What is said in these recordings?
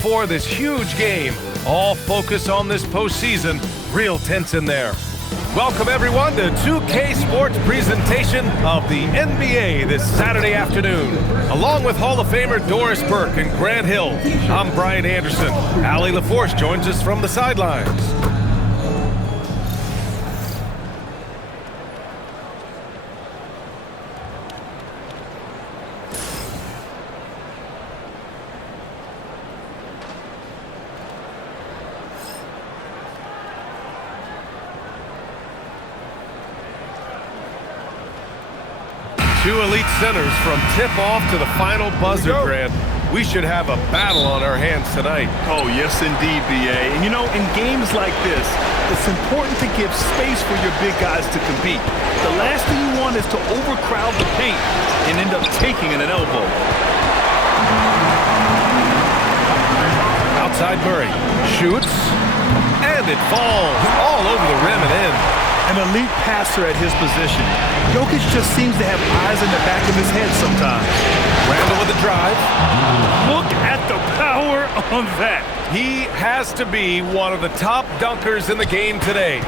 before this huge game. All focus on this postseason. Real tense in there. Welcome, everyone, to 2K Sports presentation of the NBA this Saturday afternoon. Along with Hall of Famer Doris Burke and Grant Hill, I'm Brian Anderson. Allie LaForce joins us from the sidelines. Two elite centers from tip-off to the final buzzer, Grant. We should have a battle on our hands tonight. Oh, yes, indeed, B.A. And, you know, in games like this, it's important to give space for your big guys to compete. The last thing you want is to overcrowd the paint and end up taking an elbow. Outside Murray. Shoots. And it falls all over the rim and in. An elite passer at his position. Jokic just seems to have eyes in the back of his head sometimes. Randall with the drive. Look at the power on that. He has to be one of the top dunkers in the game today.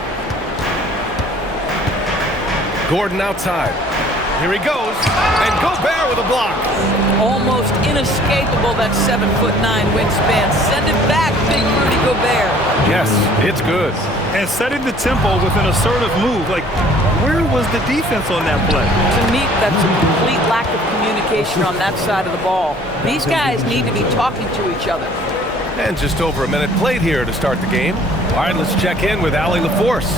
Gordon outside. Here he goes. And Gobert with a block. Almost inescapable, that 7'9" wingspan. Send it back, big Rudy Gobert. Yes, it's good. And setting the tempo with an assertive move. Like, where was the defense on that play? To me, that's a complete lack of communication on that side of the ball. These guys need to be talking to each other. And just over a minute played here to start the game. All right, let's check in with Allie LaForce.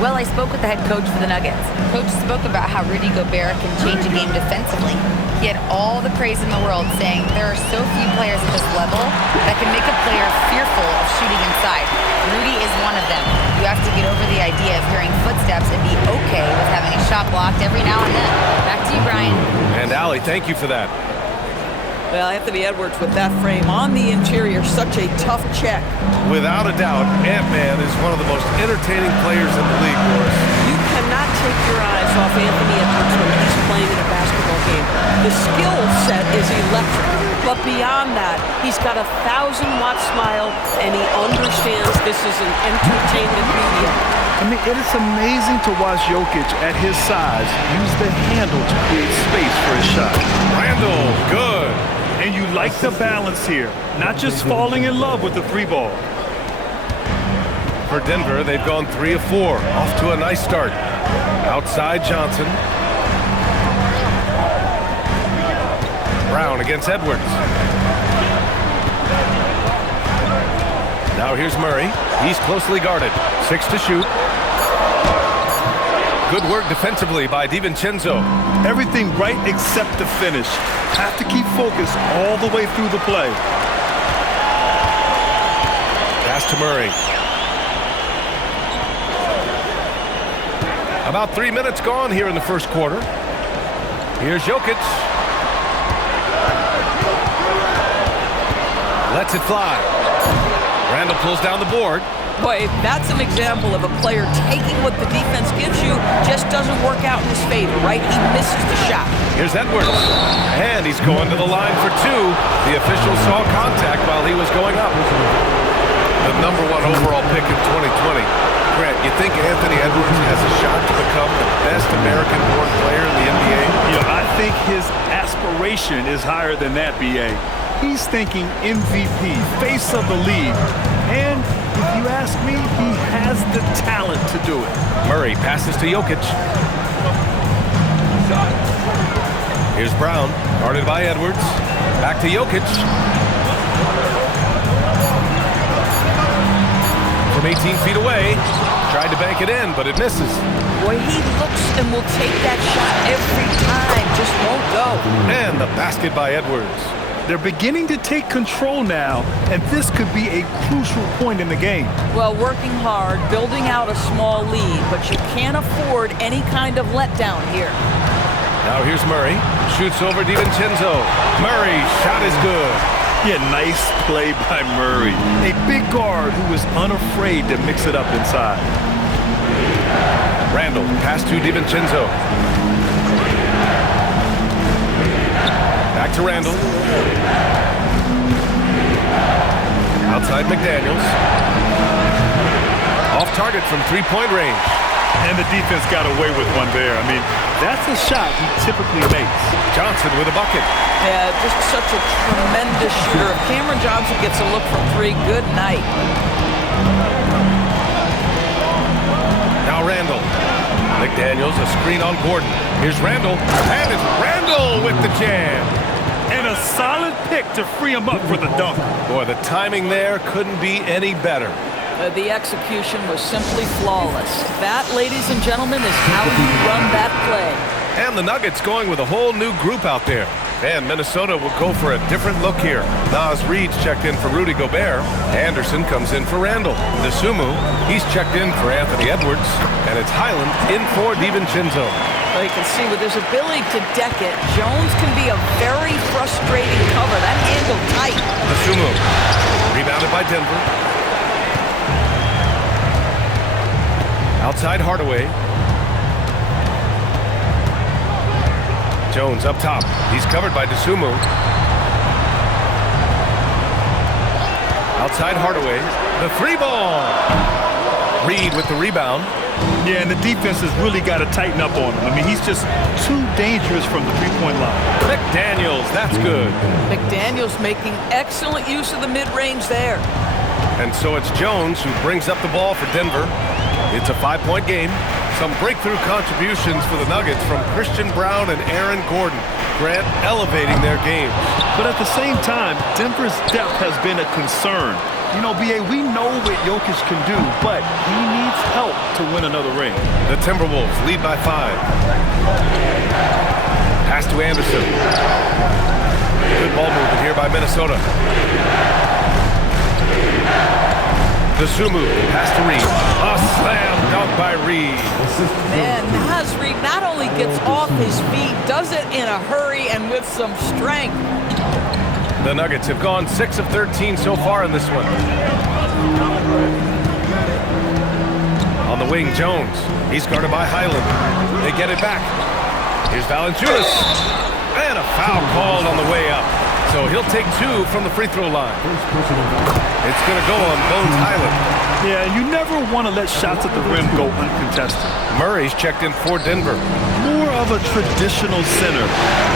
Well, I spoke with the head coach for the Nuggets. Coach spoke about how Rudy Gobert can change a game defensively. He had all the praise in the world, saying there are so few players at this level that can make a player fearful of shooting inside. Rudy is one of them. You have to get over the idea of hearing footsteps and be okay with having a shot blocked every now and then. Back to you, Brian. And Allie, thank you for that. Well, Anthony Edwards with that frame on the interior, such a tough check. Without a doubt, Ant-Man is one of the most entertaining players in the league, Boris. You cannot take your eyes off Anthony Edwards when he's playing in a basketball game. The skill set is electric, but beyond that, he's got a 1,000-watt smile, and he understands this is an entertainment medium. I mean, it is amazing to watch Jokic at his size use the handle to create space for his shot. Randall, good. And you like the balance here, not just falling in love with the three ball. For Denver, they've gone 3 of 4, off to a nice start. Outside Johnson. Brown against Edwards. Now here's Murray. He's closely guarded. 6 to shoot. Good work defensively by DiVincenzo. Everything right except the finish. Have to keep focused all the way through the play. Pass to Murray. About 3 minutes gone here in the first quarter. Here's Jokic. Lets it fly. Randall pulls down the board. Boy, that's an example of a player taking what the defense gives you, just doesn't work out in his favor, right? He misses the shot. Here's Edwards. And he's going to the line for 2. The official saw contact while he was going up. The #1 overall pick in 2020. Grant, you think Anthony Edwards has a shot to become the best American-born player in the NBA? Yeah, I think his aspiration is higher than that, B.A. He's thinking MVP, face of the league. And if you ask me, he has the talent to do it. Murray passes to Jokic. Here's Brown, guarded by Edwards. Back to Jokic. From 18 feet away, tried to bank it in, but it misses. Boy, he looks and will take that shot every time, just won't go. And the basket by Edwards. They're beginning to take control now, and this could be a crucial point in the game. Well, working hard, building out a small lead, but you can't afford any kind of letdown here. Now here's Murray. Shoots over DiVincenzo. Murray, shot is good. Yeah, nice play by Murray. A big guard who is unafraid to mix it up inside. Randall, pass to DiVincenzo. Back to Randall. outside McDaniels. Off target from three-point range. And the defense got away with one there. I mean, that's a shot he typically makes. Johnson with a bucket. Yeah, just such a tremendous shooter. If Cameron Johnson gets a look from three, good night. Now Randall. McDaniels, a screen on Gordon. Here's Randall. And it's Randall with the jam. And a solid pick to free him up for the dunk. Boy, the timing there couldn't be any better. The execution was simply flawless. That, ladies and gentlemen, is how you run that play. And the Nuggets going with a whole new group out there. And Minnesota will go for a different look here. Naz Reid's checked in for Rudy Gobert. Anderson comes in for Randall. Desumu, he's checked in for Anthony Edwards. And it's Highland in for DiVincenzo. Well, you can see with his ability to deck it, Jones can be a very frustrating cover. That handle tight. Desumu, rebounded by Denver. Outside Hardaway. Jones up top. He's covered by Desumu. Outside Hardaway. The three ball. Reid with the rebound. Yeah, and the defense has really got to tighten up on him. I mean, he's just too dangerous from the three-point line. McDaniels, that's good. McDaniels making excellent use of the mid-range there. And so it's Jones who brings up the ball for Denver. It's a 5-point game. Some breakthrough contributions for the Nuggets from Christian Brown and Aaron Gordon. Grant elevating their games. But at the same time, Denver's depth has been a concern. You know, B.A., we know what Jokic can do, but he needs help to win another ring. The Timberwolves lead by 5. Pass to Anderson. Good ball movement here by Minnesota. Desumu, pass to Reid. A slam dunk by Reid. Man, Naz Reid not only gets off his feet, does it in a hurry and with some strength. The Nuggets have gone 6 of 13 so far in this one. On the wing, Jones. He's guarded by Highland. They get it back. Here's Valanciunas. And a foul called on the way up. So he'll take 2 from the free throw line. It's going to go on Bones Highland. Yeah, you never want to let shots at the rim go uncontested. Murray's checked in for Denver. More of a traditional center.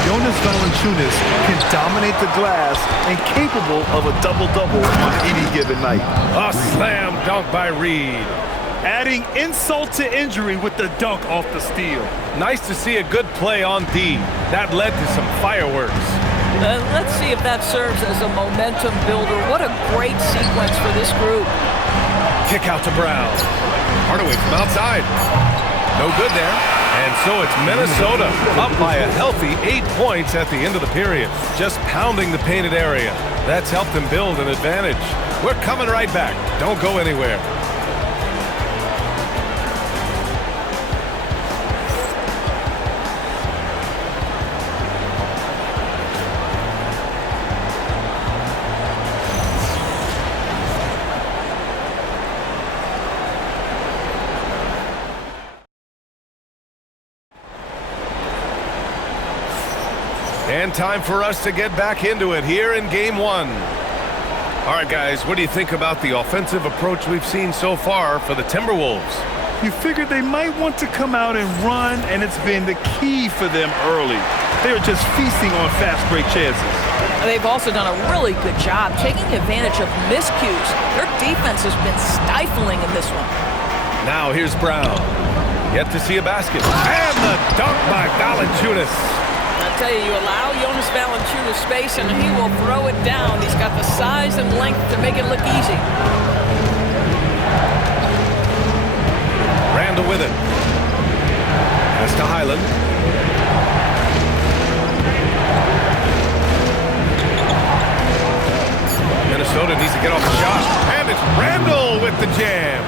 Jonas Valanciunas can dominate the glass and capable of a double-double on any given night. A slam dunk by Reid. Adding insult to injury with the dunk off the steal. Nice to see a good play on D. That led to some fireworks. Let's see if that serves as a momentum builder. What a great sequence for this group. Kick out to Brown. Hardaway from outside. No good there. And so it's Minnesota up by a healthy 8 points at the end of the period. Just pounding the painted area. That's helped them build an advantage. We're coming right back. Don't go anywhere. And time for us to get back into it here in Game 1. All right, guys, what do you think about the offensive approach we've seen so far for the Timberwolves? You figured they might want to come out and run, and it's been the key for them early. They're just feasting on fast break chances. They've also done a really good job taking advantage of miscues. Their defense has been stifling in this one. Now here's Brown. Yet to see a basket. And the dunk by Valanciunas. I tell you, you allow Jonas Valanciunas space and he will throw it down. He's got the size and length to make it look easy. Randall with it. Pass to Highland. Minnesota needs to get off the shot. And it's Randall with the jam.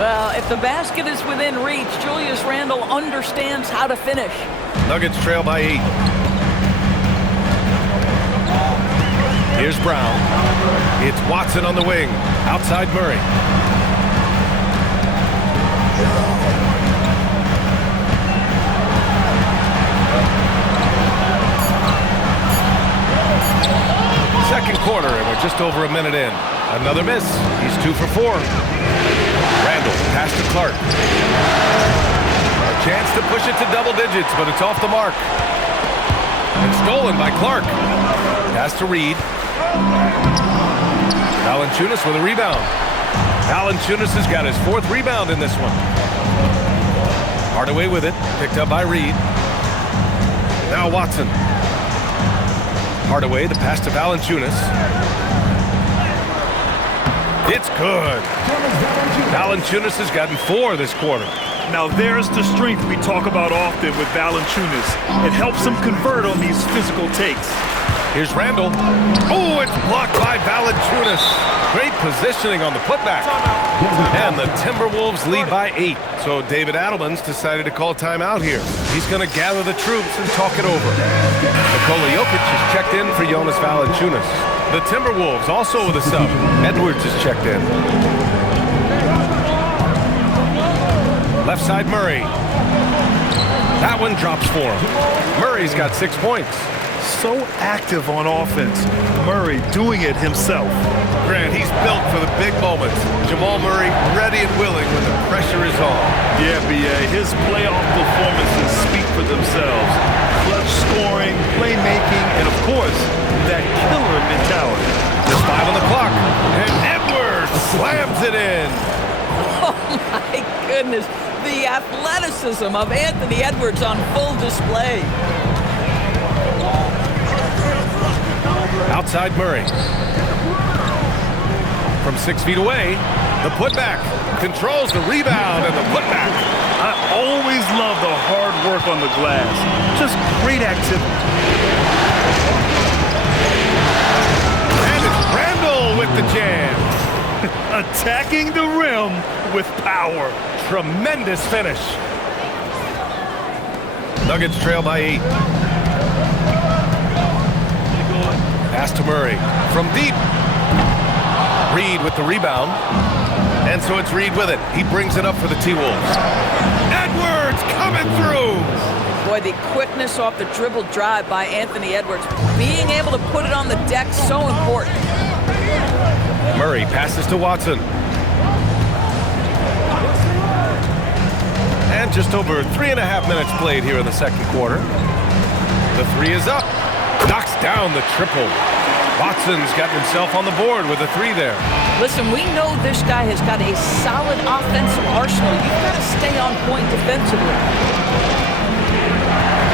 Well, if the basket is within reach, Julius Randle understands how to finish. Nuggets trail by 8. Here's Brown. It's Watson on the wing. Outside Murray. Second quarter, and we're just over a minute in. Another miss. He's 2 for 4. Randall, pass to Clark. A chance to push it to double digits, but it's off the mark. And stolen by Clark. Pass to Reed. Valanciunas with a rebound. Valanciunas has got his 4th rebound in this one. Hardaway with it, picked up by Reed. Now Watson. Hardaway, the pass to Valanciunas. It's good. Valanciunas has gotten 4 this quarter. Now there's the strength we talk about often with Valanciunas. It helps him convert on these physical takes. Here's Randall. Oh, it's blocked by Valanciunas. Great positioning on the putback. And the Timberwolves lead by 8. So David Adelman's decided to call timeout here. He's going to gather the troops and talk it over. Nikola Jokic has checked in for Jonas Valanciunas. The Timberwolves also with a sub. Edwards is checked in. Left side Murray. That one drops for him. Murray's got 6 points. So active on offense. Murray doing it himself. Grant, he's built for the big moments. Jamal Murray ready and willing when the pressure is on. Yeah, B.A. His playoff performances speak for themselves. Clutch scoring, playmaking, and of course, that killer mentality. There's 5 on the clock. And Edwards slams it in. Oh, my goodness. The athleticism of Anthony Edwards on full display. Outside Murray. From 6 feet away, the putback. Controls the rebound and the putback. I always love the hard work on the glass. Just great activity. And it's Randall with the jam. Attacking the rim with power. Tremendous finish. Nuggets trail by 8. Pass to Murray from deep. Reed with the rebound. And so it's Reed with it. He brings it up for the T-Wolves. Edwards coming through. Boy, the quickness off the dribble drive by Anthony Edwards. Being able to put it on the deck, so important. Murray passes to Watson. And just over 3.5 minutes played here in the second quarter. The 3 is up. Knocks down the triple. Watson's got himself on the board with a 3 there. Listen, we know this guy has got a solid offensive arsenal. You've got to stay on point defensively.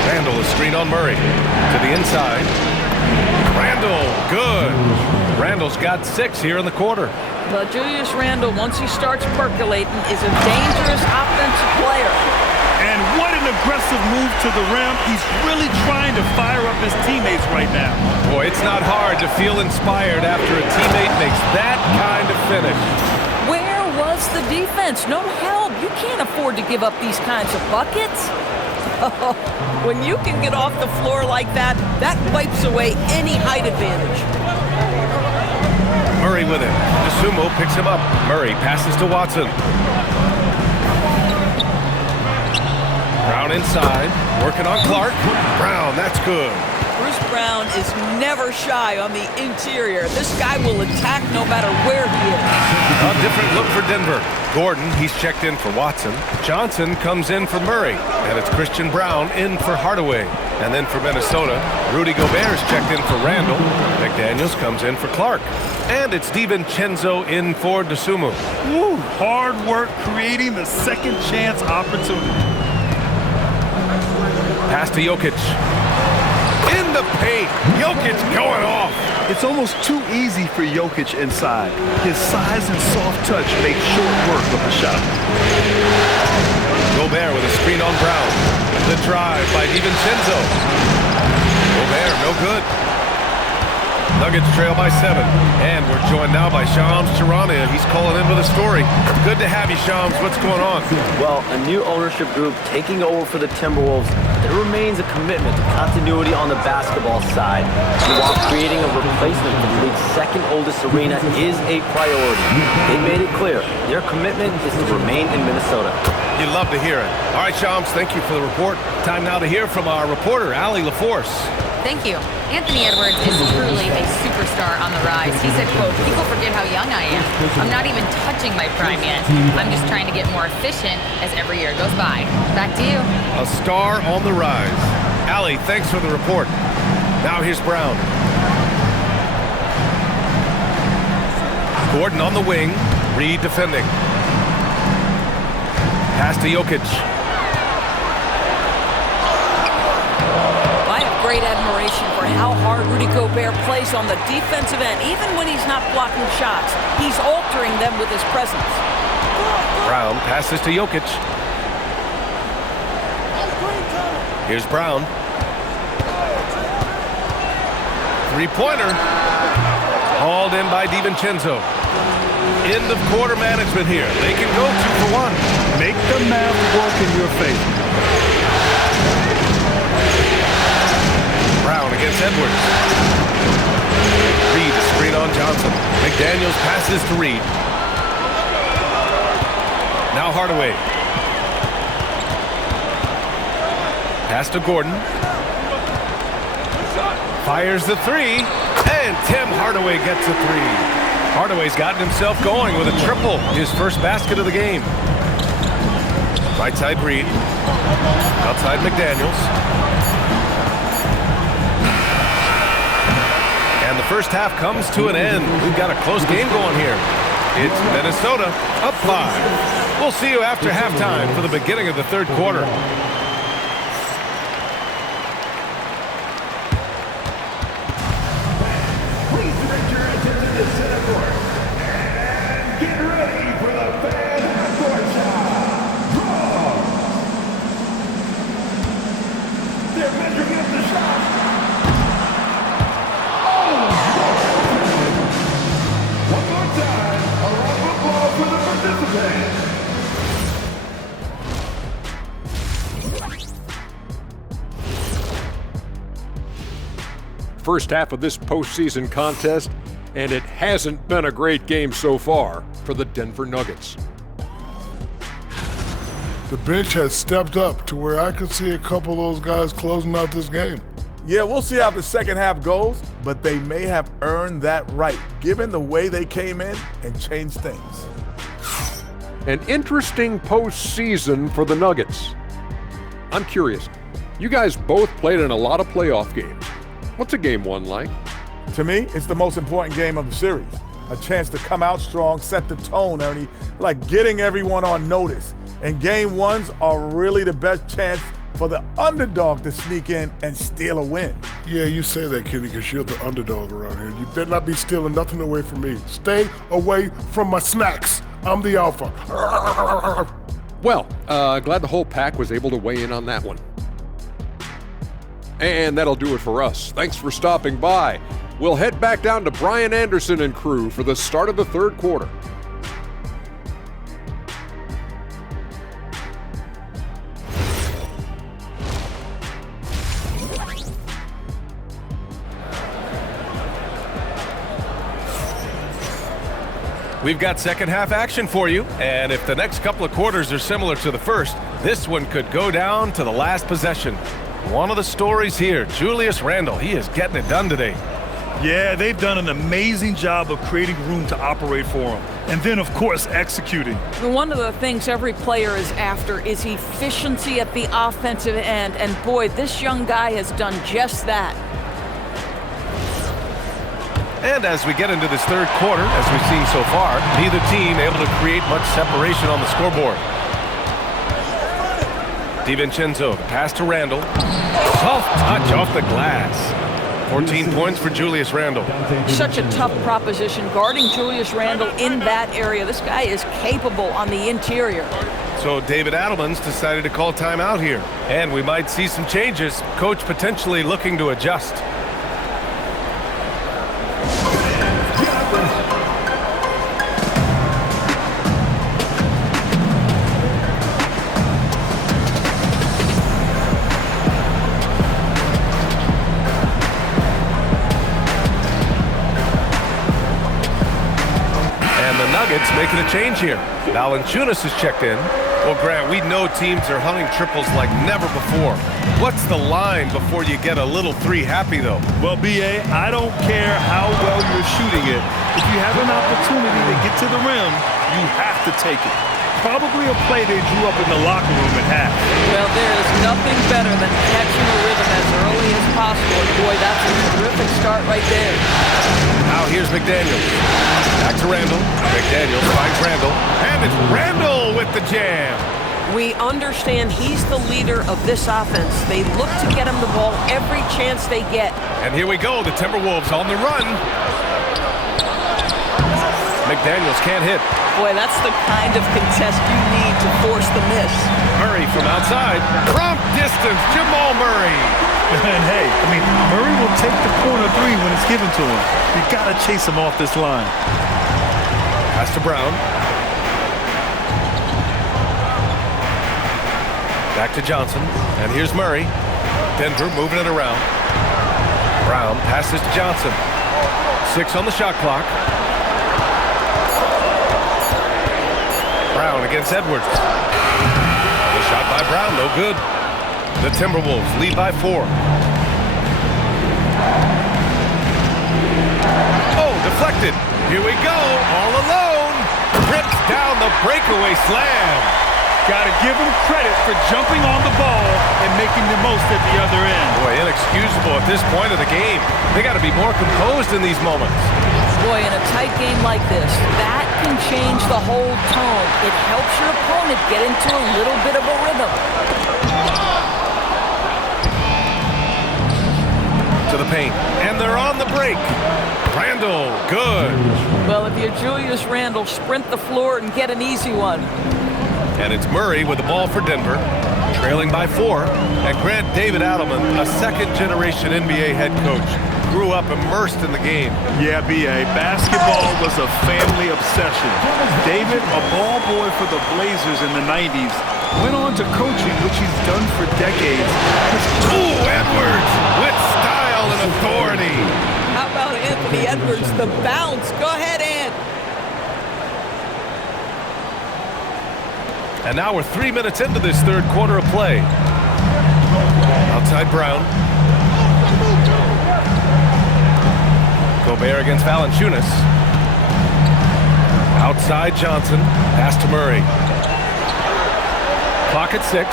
Randall is screen on Murray. To the inside. Randall, good. Randall's got 6 here in the quarter. Well, Julius Randle, once he starts percolating, is a dangerous offensive player. And what an aggressive move to the rim. He's really trying to fire up his teammates right now. Boy, it's not hard to feel inspired after a teammate makes that kind of finish. Where was the defense? No help. You can't afford to give up these kinds of buckets. When you can get off the floor like that, that wipes away any height advantage. Murray with it. DeSumo picks him up. Murray passes to Watson. Brown inside, working on Clark. Brown, that's good. Bruce Brown is never shy on the interior. This guy will attack no matter where he is. A different look for Denver. Gordon, he's checked in for Watson. Johnson comes in for Murray. And it's Christian Brown in for Hardaway. And then for Minnesota, Rudy Gobert's checked in for Randall. McDaniels comes in for Clark. And it's DiVincenzo in for DeSumo. Woo, hard work creating the second chance opportunity. Pass to Jokic. In the paint. Jokic going off. It's almost too easy for Jokic inside. His size and soft touch make short work of the shot. Gobert with a screen on Brown. The drive by DiVincenzo. Gobert, no good. Nuggets trail by 7. And we're joined now by Shams Charania. He's calling in with a story. Good to have you, Shams. What's going on? Well, a new ownership group taking over for the Timberwolves. There remains a commitment to continuity on the basketball side. And while creating a replacement for the league's second oldest arena is a priority, they made it clear their commitment is to remain in Minnesota. You'd love to hear it. All right, Shams, thank you for the report. Time now to hear from our reporter, Allie LaForce. Thank you. Anthony Edwards is truly a superstar on the rise. He said, quote, "People forget how young I am. I'm not even touching my prime yet. I'm just trying to get more efficient as every year goes by." Back to you. A star on the rise. Allie, thanks for the report. Now here's Brown. Gordon on the wing. Reed defending. Pass to Jokic. I have great admiration for how hard Rudy Gobert plays on the defensive end. Even when he's not blocking shots, he's altering them with his presence. Brown passes to Jokic. Here's Brown. Three-pointer. Hauled in by DiVincenzo. End of quarter management here. They can go 2 for 1. Make the math work in your favor. Brown against Edwards. Reed to screen on Johnson. McDaniels passes to Reed. Now Hardaway. Pass to Gordon. Fires the three. And Tim Hardaway gets a three. Hardaway's gotten himself going with a triple. His first basket of the game. Right side Reed. Outside McDaniels. And the first half comes to an end. We've got a close game going here. It's Minnesota up 5. We'll see you after halftime for the beginning of the third quarter. Please direct your attention to center court. And get ready for the fan court shot. Draw. They're measuring up the shot. One more time, a round of applause for the participants. First half of this postseason contest, and it hasn't been a great game so far for the Denver Nuggets. The bench has stepped up to where I could see a couple of those guys closing out this game. Yeah, we'll see how the second half goes, but they may have earned that right, given the way they came in and changed things. An interesting postseason for the Nuggets. I'm curious, you guys both played in a lot of playoff games. What's a game one like? To me, it's the most important game of the series. A chance to come out strong, set the tone, Ernie, like getting everyone on notice. And game ones are really the best chance for the underdog to sneak in and steal a win. Yeah, you say that, Kenny, because you're the underdog around here. You better not be stealing nothing away from me. Stay away from my snacks. I'm the alpha. Well, glad the whole pack was able to weigh in on that one. And that'll do it for us. Thanks for stopping by. We'll head back down to Brian Anderson and crew for the start of the third quarter. We've got second half action for you, and if the next couple of quarters are similar to the first, this one could go down to the last possession. One of the stories here, Julius Randle, he is getting it done today. Yeah, they've done an amazing job of creating room to operate for him. And then, of course, executing. One of the things every player is after is efficiency at the offensive end, and boy, this young guy has done just that. And as we get into this third quarter, as we've seen so far, neither team able to create much separation on the scoreboard. DiVincenzo, the pass to Randle. Soft touch off the glass. 14 points for Julius Randle. Such a tough proposition guarding Julius Randle in that area. This guy is capable on the interior. So David Adelman's decided to call timeout here. And we might see some changes. Coach potentially looking to adjust. Nuggets making a change here. Valanciunas is checked in. Well, Grant, we know teams are hunting triples like never before. What's the line before you get a little three happy, though? Well, B.A., I don't care how well you're shooting it. If you have an opportunity to get to the rim, you have to take it. Probably a play they drew up in the locker room at half. Well, there is nothing better than catching a rhythm as early as possible. And boy, that's a terrific start right there. Now here's McDaniels. Back to Randall. McDaniels finds Randall. And it's Randall with the jam. We understand he's the leader of this offense. They look to get him the ball every chance they get. And here we go. The Timberwolves on the run. McDaniels can't hit. Boy, that's the kind of contest you need to force the miss. Murray from outside. From distance, Jamal Murray. And hey, I mean, Murray will take the corner three when it's given to him. You got to chase him off this line. Pass to Brown. Back to Johnson. And here's Murray. Denver moving it around. Brown passes to Johnson. 6 on the shot clock. Brown against Edwards. The shot by Brown, no good. The Timberwolves lead by 4. Oh, deflected. Here we go, all alone. Rips down the breakaway slam. Got to give him credit for jumping on the ball and making the most at the other end. Boy, inexcusable at this point of the game. They got to be more composed in these moments. Boy, in a tight game like this, that can change the whole tone. It helps your opponent get into a little bit of a rhythm. To the paint, and they're on the break. Randall, good. Well, if you're Julius Randle, sprint the floor and get an easy one. And it's Murray with the ball for Denver, trailing by 4. And Grant, David Adelman, a second-generation NBA head coach, grew up immersed in the game. Yeah, B.A., basketball was a family obsession. David, a ball boy for the Blazers in the 90s, went on to coaching, which he's done for decades. Ooh, Edwards with style and authority. How about Anthony Edwards, the bounce? Go ahead, Ant. And now we're 3 minutes into this third quarter of play. Outside Brown. Gobert against Valanciunas. Outside Johnson. Pass to Murray. Clock at 6.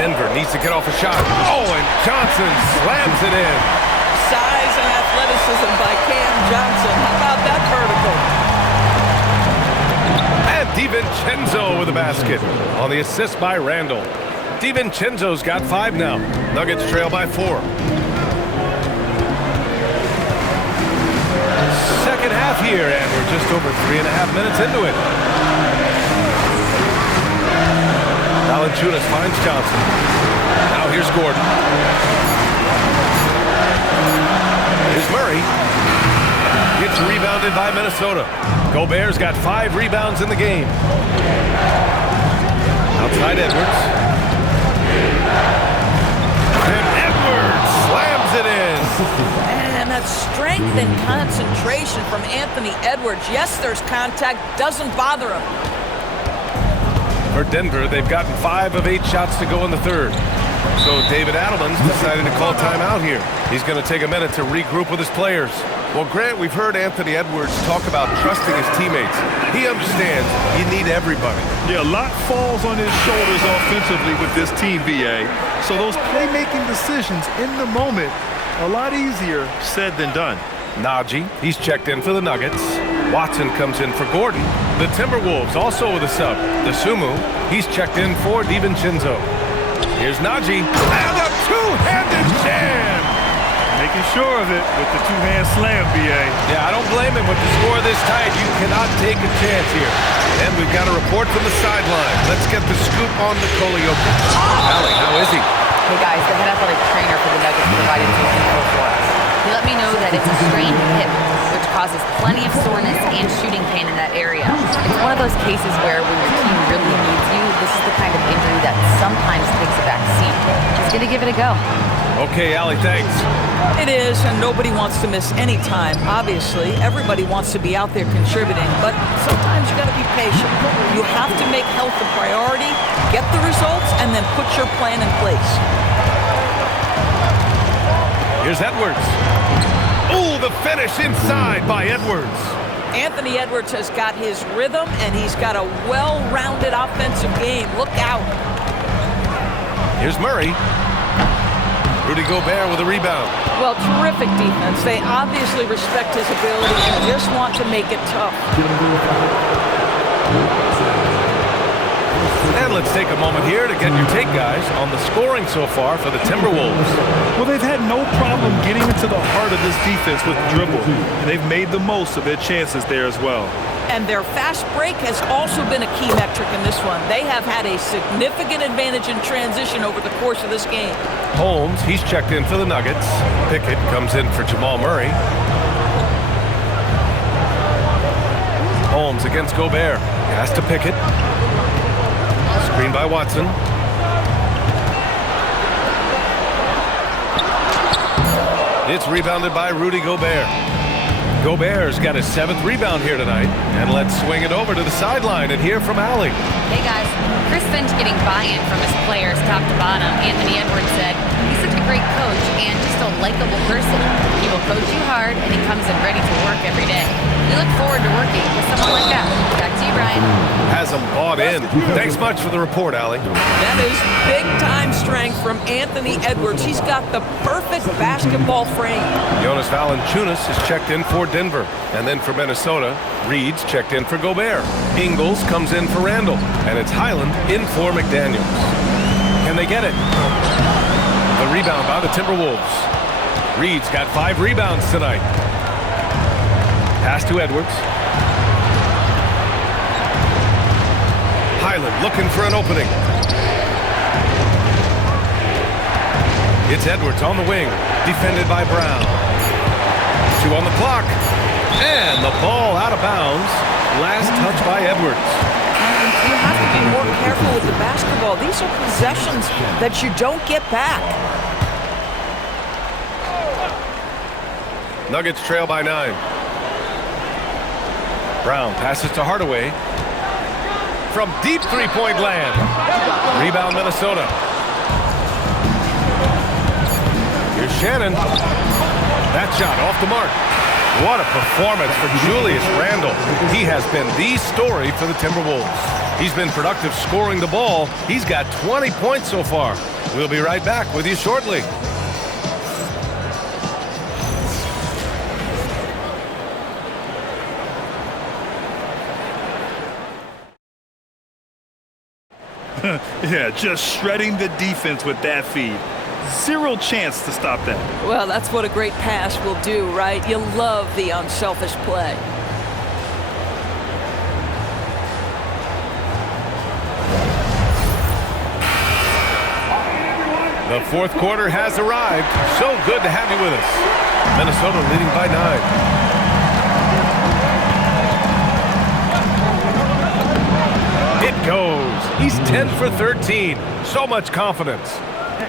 Denver needs to get off a shot. Oh, and Johnson slams it in. Size and athleticism by Cam Johnson. How about that vertical? And DiVincenzo with a basket on the assist by Randall. DiVincenzo's got 5 now. Nuggets trail by 4. Second half here, and we're just over 3.5 minutes into it. Valanciunas finds Johnson. Now here's Gordon. Here's Murray. Gets rebounded by Minnesota. Gobert's got 5 rebounds in the game. Outside Edwards. And Edwards slams it in. And that strength and concentration from Anthony Edwards. Yes, there's contact. Doesn't bother him. For Denver, they've gotten 5 of 8 shots to go in the third. So David Adelman's decided to call timeout here. He's going to take a minute to regroup with his players. Well, Grant, we've heard Anthony Edwards talk about trusting his teammates. He understands you need everybody. Yeah, a lot falls on his shoulders offensively with this team, BA. So those playmaking decisions in the moment, a lot easier said than done. Najee, he's checked in for the Nuggets. Watson comes in for Gordon. The Timberwolves also with a sub. The Sumu, he's checked in for DiVincenzo. Here's Najee, and a two-handed jam! Making sure of it with the two-hand slam, BA. Yeah, I don't blame him with the score this tight. You cannot take a chance here. And we've got a report from the sideline. Let's get the scoop on Nikola Jokic. Allie, how is he? Hey guys, the head athletic trainer for the Nuggets provided some info for us. He let me know that it's a strained hip, which causes plenty of soreness and shooting pain in that area. It's one of those cases where when your team really needs you, this is the kind of injury that sometimes takes a back seat. He's going to give it a go. Okay, Allie, thanks. It is, and nobody wants to miss any time. Obviously, everybody wants to be out there contributing, but sometimes you got to be patient. You have to make health a priority, get the results, and then put your plan in place. Here's Edwards. Ooh, the finish inside by Edwards. Anthony Edwards has got his rhythm, and he's got a well-rounded offensive game. Look out. Here's Murray. Rudy Gobert with a rebound. Well, terrific defense. They obviously respect his ability and just want to make it tough. And let's take a moment here to get your take, guys, on the scoring so far for the Timberwolves. Well, they've had no problem getting into the heart of this defense with dribble, and they've made the most of their chances there as well. And their fast break has also been a key metric in this one. They have had a significant advantage in transition over the course of this game. Holmes, he's checked in for the Nuggets. Pickett comes in for Jamal Murray. Holmes against Gobert. Pass to Pickett. Screen by Watson. It's rebounded by Rudy Gobert. Gobert's got his 7th rebound here tonight. And let's swing it over to the sideline and hear from Allie. Hey guys, Chris Finch getting buy-in from his players top to bottom. Anthony Edwards said, he's such a great coach and just a likable person. He will coach you hard and he comes in ready to work every day. We look forward to working with someone like that. Back to you, Brian. Has them bought in. Thanks much for the report, Allie. That is big-time strength from Anthony Edwards. He's got the perfect basketball frame. Jonas Valanciunas is checked in for Denver. And then for Minnesota, Reed's checked in for Gobert. Ingles comes in for Randall. And it's Highland in for McDaniels. Can they get it? The rebound by the Timberwolves. Reed's got 5 rebounds tonight. Pass to Edwards. Highland looking for an opening. It's Edwards on the wing, defended by Brown. 2 on the clock. And the ball out of bounds. Last touch by Edwards. You have to be more careful with the basketball. These are possessions that you don't get back. Nuggets trail by 9. Brown passes to Hardaway. From deep three-point land. Rebound Minnesota. Here's Shannon. That shot off the mark. What a performance for Julius Randle. He has been the story for the Timberwolves. He's been productive scoring the ball. He's got 20 points so far. We'll be right back with you shortly. Yeah, just shredding the defense with that feed. Zero chance to stop that. Well, that's what a great pass will do, right? You love the unselfish play. The 4th quarter has arrived. So good to have you with us. Minnesota leading by 9. It goes. He's 10 for 13. So much confidence.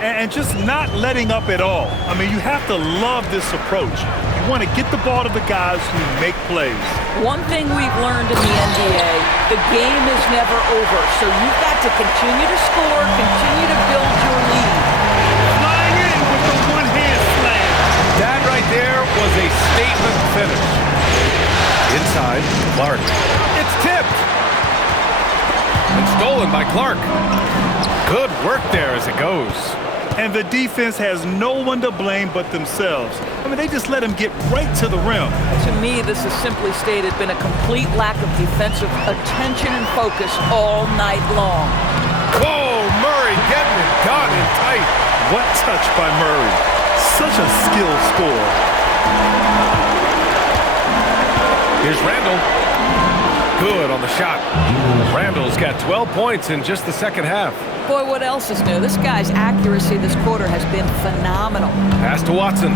And just not letting up at all. I mean, you have to love this approach. You want to get the ball to the guys who make plays. One thing we've learned in the NBA, the game is never over. So you've got to continue to score, continue to build your lead. Flying in with the one-hand slam. That right there was a statement finish. Inside, Clark. It's tipped. And stolen by Clark. Good work there as it goes. And the defense has no one to blame but themselves. I mean, they just let him get right to the rim. To me, this has simply stated been a complete lack of defensive attention and focus all night long. Oh, Murray getting it done in tight. What touch by Murray. Such a skilled score. Here's Randall. Good on the shot. Randall's got 12 points in just the second half. Boy, what else is new? This guy's accuracy this quarter has been phenomenal. Pass to Watson.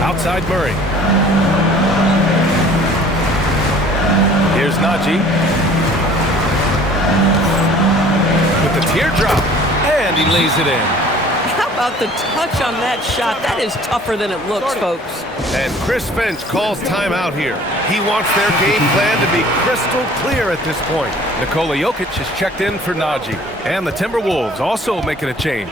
Outside Murray. Here's Najee. teardrop, and he lays it in. How about the touch on that shot? That is tougher than it looks, folks. And Chris Finch calls timeout here. He wants their game plan to be crystal clear at this point. Nikola Jokic has checked in for Najee. And the Timberwolves also making a change.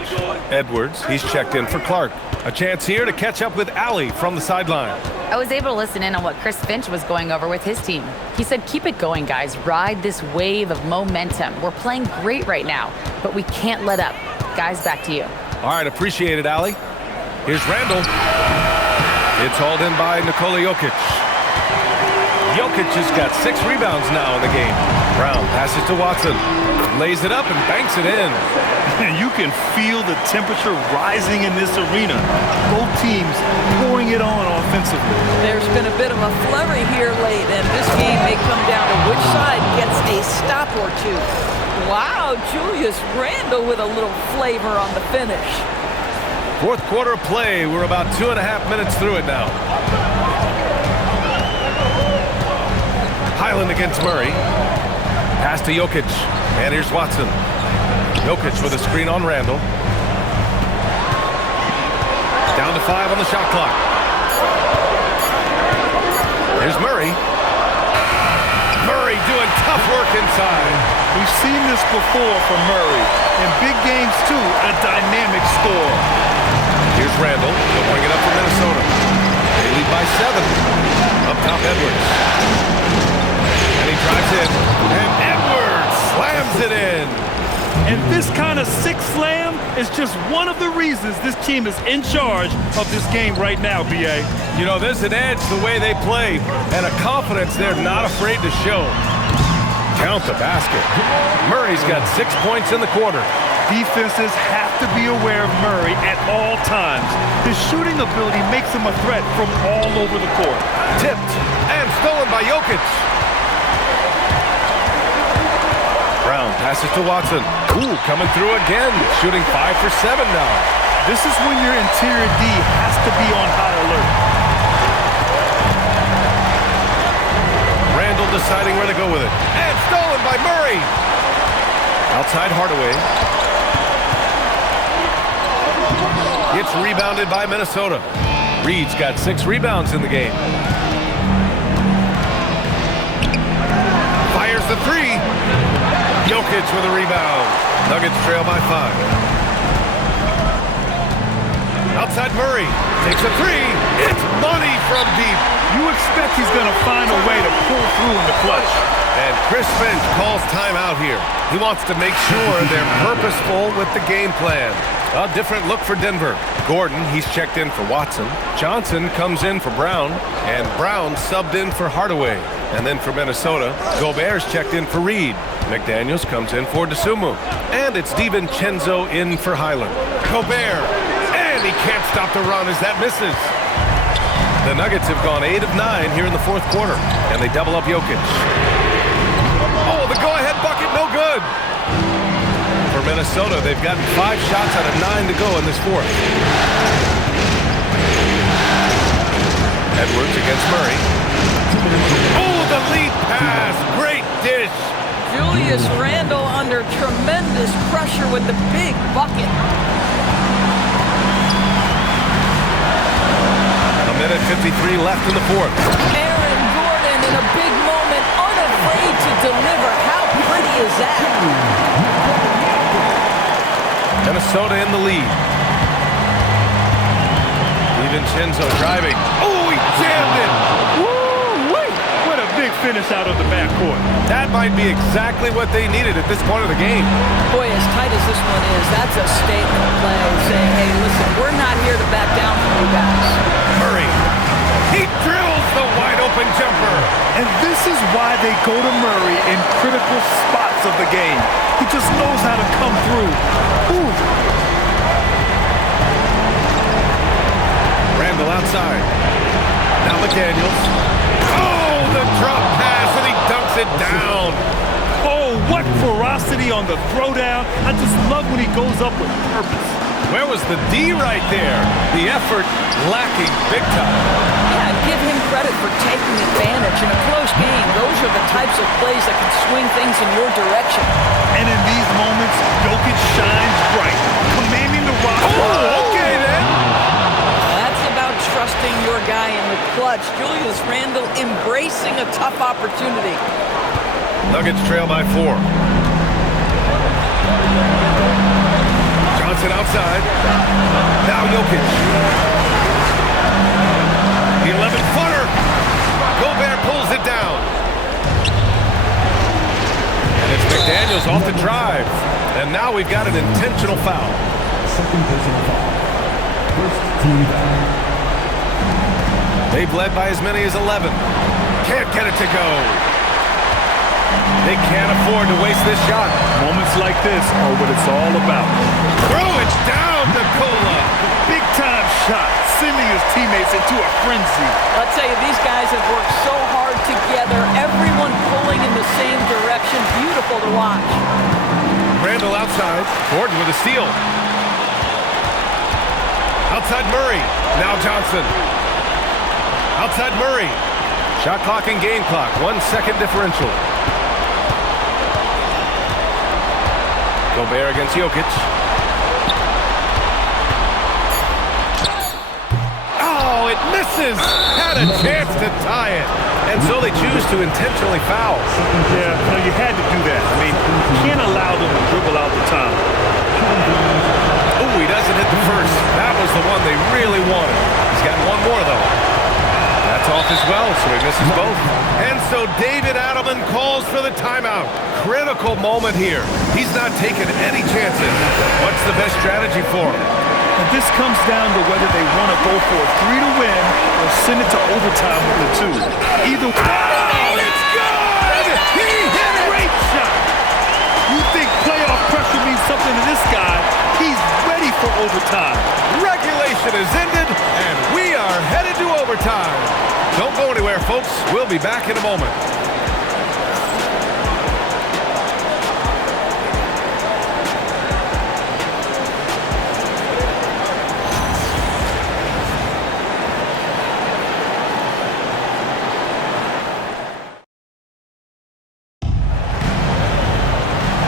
Edwards, he's checked in for Clark. A chance here to catch up with Allie from the sideline. I was able to listen in on what Chris Finch was going over with his team. He said, keep it going, guys. Ride this wave of momentum. We're playing great right now, but we can't let up. Guys, back to you. All right, appreciate it, Allie. Here's Randall. It's hauled in by Nikola Jokic. Jokic has got 6 rebounds now in the game. Brown passes to Watson. Lays it up and banks it in. And you can feel the temperature rising in this arena. Both teams pouring it on offensively. There's been a bit of a flurry here late, and this game may come down to which side gets a stop or two. Wow, Julius Randle with a little flavor on the finish. Fourth quarter of play. We're about 2.5 minutes through it now. Highland against Murray. Pass to Jokic. And here's Watson. Jokic with a screen on Randle. Down to 5 on the shot clock. Here's Murray. Murray doing tough work inside. We've seen this before from Murray. In big games, too, a dynamic score. Here's Randle. He'll bring it up for Minnesota. They lead by 7. Up top, Edwards. And he drives in. And Edwards slams it in. And this kind of sick slam is just one of the reasons this team is in charge of this game right now, B.A. You know, there's an edge the way they play and a confidence they're not afraid to show. Count the basket. Murray's got 6 points in the quarter. Defenses have to be aware of Murray at all times. His shooting ability makes him a threat from all over the court. Tipped and stolen by Jokic. Brown passes to Watson. Ooh, coming through again. Shooting 5 for 7 now. This is when your interior D has to be on high alert. Randle deciding where to go with it. And stolen by Murray. Outside Hardaway. It's rebounded by Minnesota. Reed's got 6 rebounds in the game. Fires the 3. Jokic with a rebound. Nuggets trail by 5. Outside Murray. Takes a 3. It's money from deep. You expect he's going to find a way to pull through in the clutch. And Chris Finch calls timeout here. He wants to make sure they're purposeful with the game plan. A different look for Denver. Gordon, he's checked in for Watson. Johnson comes in for Brown. And Brown subbed in for Hardaway. And then for Minnesota, Gobert's checked in for Reed. McDaniels comes in for DeSumo. And it's DiVincenzo in for Highland. Gobert. And he can't stop the run as that misses. The Nuggets have gone 8 of 9 here in the fourth quarter. And they double up Jokic. Oh, the go-ahead bucket, no good. For Minnesota, they've gotten 5 shots out of 9 to go in this fourth. Edwards against Murray. Oh, the lead pass. Great dish. Julius Randle under tremendous pressure with the big bucket. A minute 53 left in the fourth. Aaron Gordon in a big moment, unafraid to deliver. How pretty is that? Minnesota in the lead. DiVincenzo driving. Oh, he jammed it. Woo-wee! What a big finish out of the backcourt. That might be exactly what they needed at this point of the game. Boy, as tight as this one is, that's a statement play saying, hey, listen, we're not here to back down from you guys. Murray. He drills the wide-open jumper. And this is why they go to Murray in critical spots of the game. He just knows how to come through. Ooh. Randle outside. Now McDaniels. Oh, the drop pass, and he dunks it down. Oh, what ferocity on the throwdown. I just love when he goes up with purpose. Where was the D right there? The effort lacking big time. Yeah, and give him credit for taking advantage. In a close game, those are the types of plays that can swing things in your direction. And in these moments, Jokic shines bright, commanding the rock. Oh, okay then. That's about trusting your guy in the clutch. Julius Randle embracing a tough opportunity. Nuggets trail by 4. Johnson outside. Now Jokic. The 11-footer. Gobert pulls it down. And it's McDaniels off the drive. And now we've got an intentional foul. Second personal foul. First team foul. They've led by as many as 11. Can't get it to go. They can't afford to waste this shot. Moments like this are what it's all about. Throw it down to Cola. Big-time shot, sending his teammates into a frenzy. I'll tell you, these guys have worked so hard together. Everyone pulling in the same direction. Beautiful to watch. Randall outside. Gordon with a steal. Outside Murray. Now Johnson. Outside Murray. Shot clock and game clock. 1 second differential. Gobert against Jokic. Oh, it misses. Had a chance to tie it. And so they choose to intentionally foul. Yeah, no, you had to do that. I mean, you can't allow them to dribble out the time. Oh, he doesn't hit the first. That was the one they really wanted. He's got one more, though. That's off as well, so he misses both. And so David Adelman calls for the timeout. Critical moment here. He's not taking any chances. What's the best strategy for him? And this comes down to whether they want to go for a 3 to win or send it to overtime with a 2. Either way. Oh, it's good! He hit it! Great shot! You think playoff pressure means something to this guy? He's ready for overtime. Regulation is ended, and we are headed to overtime. Don't go anywhere, folks. We'll be back in a moment.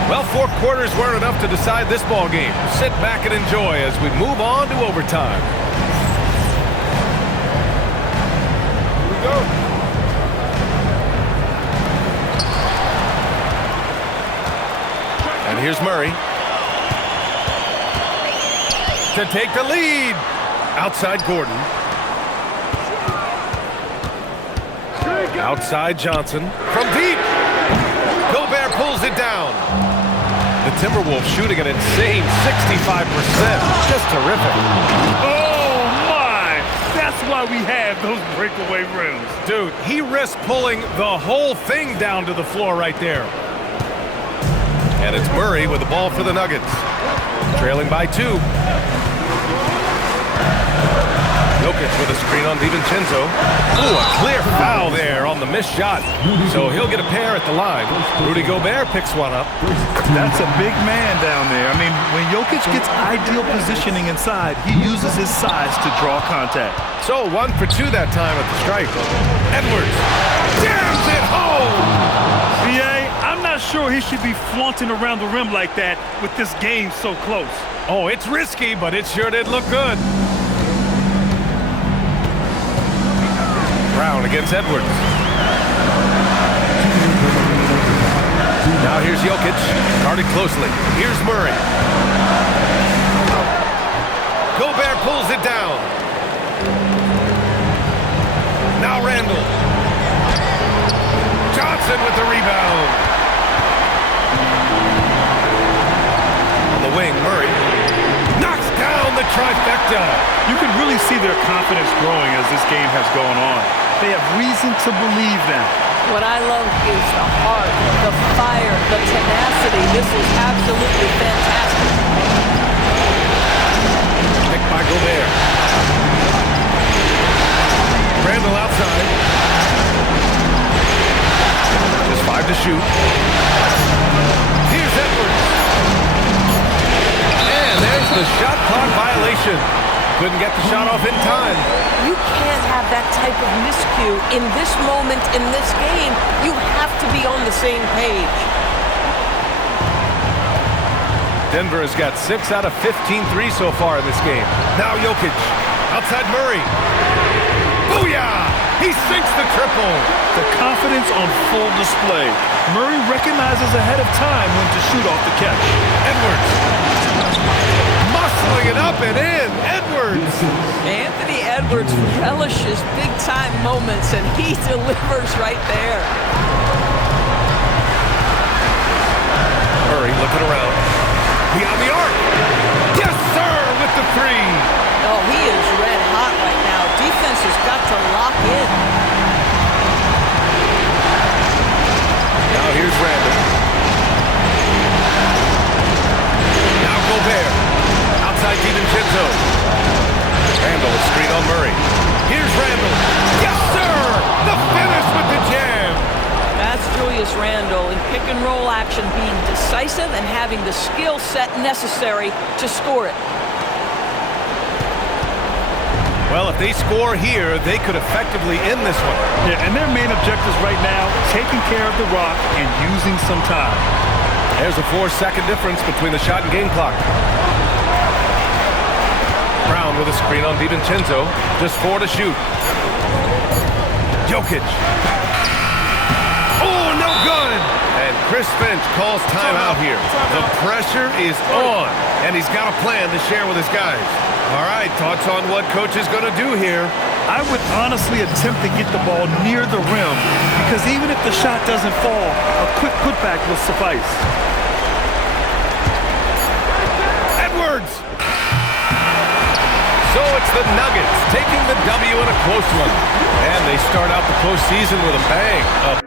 Well, 4 quarters weren't enough to decide this ball game. Sit back and enjoy as we move on to overtime. Here we go. And here's Murray to take the lead. Outside Gordon. Outside Johnson. From deep. Gobert pulls it down. The Timberwolves shooting an insane 65%. Just terrific. Oh, my! That's why we have those breakaway rims. Dude, he risked pulling the whole thing down to the floor right there. And it's Murray with the ball for the Nuggets. Trailing by 2. Jokic with a screen on DiVincenzo. Ooh, a clear foul there on the missed shot. So he'll get a pair at the line. Rudy Gobert picks one up. That's a big man down there. I mean, when Jokic gets ideal positioning inside, he uses his size to draw contact. So 1 for 2 that time at the stripe. Edwards jams it home. B.A., I'm not sure he should be flaunting around the rim like that with this game so close. Oh, it's risky, but it sure did look good. Brown against Edwards. Now here's Jokic, guarded closely. Here's Murray. Gobert pulls it down. Now Randall. Johnson with the rebound. On the wing, Murray knocks down the trifecta. You can really see their confidence growing as this game has gone on. They have reason to believe that. What I love is the heart, the fire, the tenacity. This is absolutely fantastic. Picked by Gobert. Randall outside. Just 5 to shoot. Here's Edwards. And there's the shot clock violation. couldn't get the shot off in time. You can't have that type of miscue in this moment, in this game. You have to be on the same page. Denver has got 6 out of 15 threes so far in this game. Now Jokic, outside Murray. Booyah! He sinks the triple. The confidence on full display. Murray recognizes ahead of time when to shoot off the catch. Edwards. Muscling it up and in. Edwards. Anthony Edwards relishes big-time moments, and he delivers right there. Murray looking around. Beyond the arc. Yes, sir, with the three. Oh, he is red hot right now. Defense has got to lock in. Now here's Randall. Now Gobert. Outside DiVincenzo. Randall, screen on Murray. Here's Randall. Yes, sir! The finish with the jam. That's Julius Randle in pick-and-roll action, being decisive and having the skill set necessary to score it. Well, if they score here, they could effectively end this one. Yeah, and their main objectives right now, taking care of the rock and using some time. There's a 4-second difference between the shot and game clock. Brown with a screen on DiVincenzo. Just 4 to shoot. Jokic. Oh, no good! And Chris Finch calls timeout here. The pressure is on, and he's got a plan to share with his guys. All right, thoughts on what coach is going to do here? I would honestly attempt to get the ball near the rim, because even if the shot doesn't fall, a quick putback will suffice. Edwards! So it's the Nuggets taking the W in a close one. And they start out the postseason with a bang. A